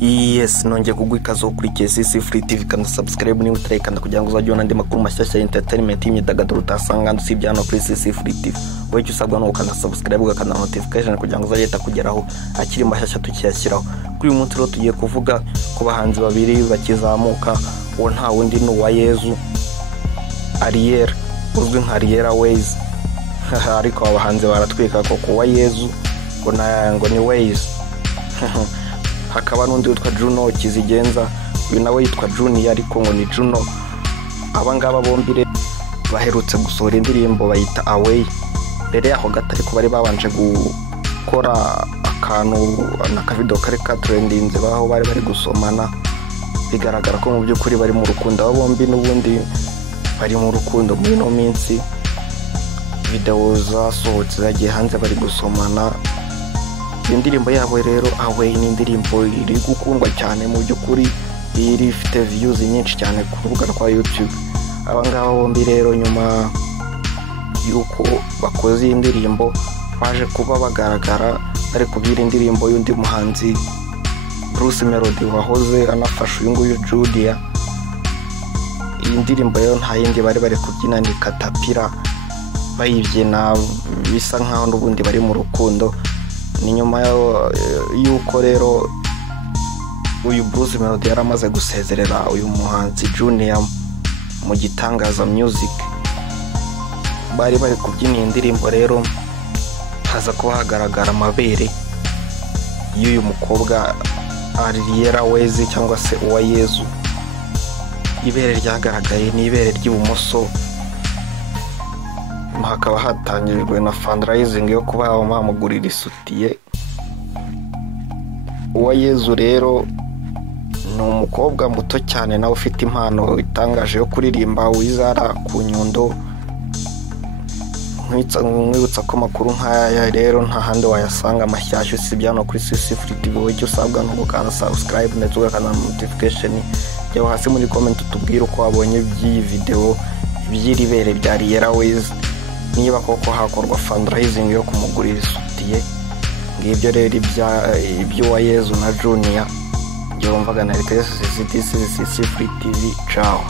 Yes, nongeye kugwa ikaze ukurikiye CC Free TV kandi subscribe niba utarayikanda kugira ngo uzajye ubona andi makuru mashyashya ya entertainment y'imyidagaduro utasanga usibye hano kuri CC Free TV. Wowe icyo usabwa ni ukanda subscribe ugakanda notification kugira ngo uzajye kugeraho akiri mashyashya tukiyashyiraho. Kuri uyu munsi rero tugiye kuvuga ku bahanzi babiri bakizamuka, uwo nta wundi ni Uwayezu Ariel uzwi nka Ariel Ways. Ariko abahanzi baratwika ko Uwayezu ngo ni Ways. Hakaba n'undi witwa Juno Kizigenza, uyu nawe yitwa Junior ariko ngo ni Juno. Abangaba bombi baherutse gusohora indirimbo bayita Away. Mbere yaho gatari ko bari babanje gukora akantu n'akavideo kari ka trendinze baho bari gusomana, bigaragara ko mu by'ukuri bari mu rukundo. Abo bombi n'ubundi bari mu rukundo muri no minsi. Video zasohotse zagiye hanze bari gusomana. Indirimbo yabo rero Away ni indirimbo iri gukundwa cyane mu by'ukuri, iri ifite views nyinshi cyane ku rubuga rwa YouTube. Abangaba bombi rero nyuma yuko bakoze indirimbo baje kuba bagaragara bari kubira indirimbo y'undi muhanzi Bruce Melody wahoze anafasha uyu nguyu Julia. Iyi ndirimbo rero nta yindi bari kubyina ni Katapira, bayibyina bisa nkaho n'ubundi bari mu rukundo. Ni nyuma yuko rero uyu Bruce Melody yaramaze gusezerera uyu muhanzi Junior mu Gitangaza Music. Bari kubyina indirimbo rero haza kuba hagaragara amabere y'uyu mukobwa Ariel Ways cyangwa se Uwayezu. Ibere ryagaragaye ni ibere ry'ibumoso. Hakaba hatangirijwe na fundraising yo kuba bamugurira isutiye. Uwayezu rero ni umukobwa muto cyane nawe ufite impano itangaje yo kuririmba, wizara ku Nyundo. Nkwibutsa ko makuru nk'aya rero nta handi wayasanga mashyashya usibye hano kuri CC Free TV. Wowe icyo usabwa ni ugukanda subscribe ndetse ugakanda notification. Jya hasi muri comment utubwire uko wabonye by'iyi video iby'iri bere rya Ariel Ways, niba koko hakorwa fundraising yo kumugurira isutiye. Ngibyo rero iby'Uwayezu na Junior. Njye wumvaga na CC Free TV. Ciao.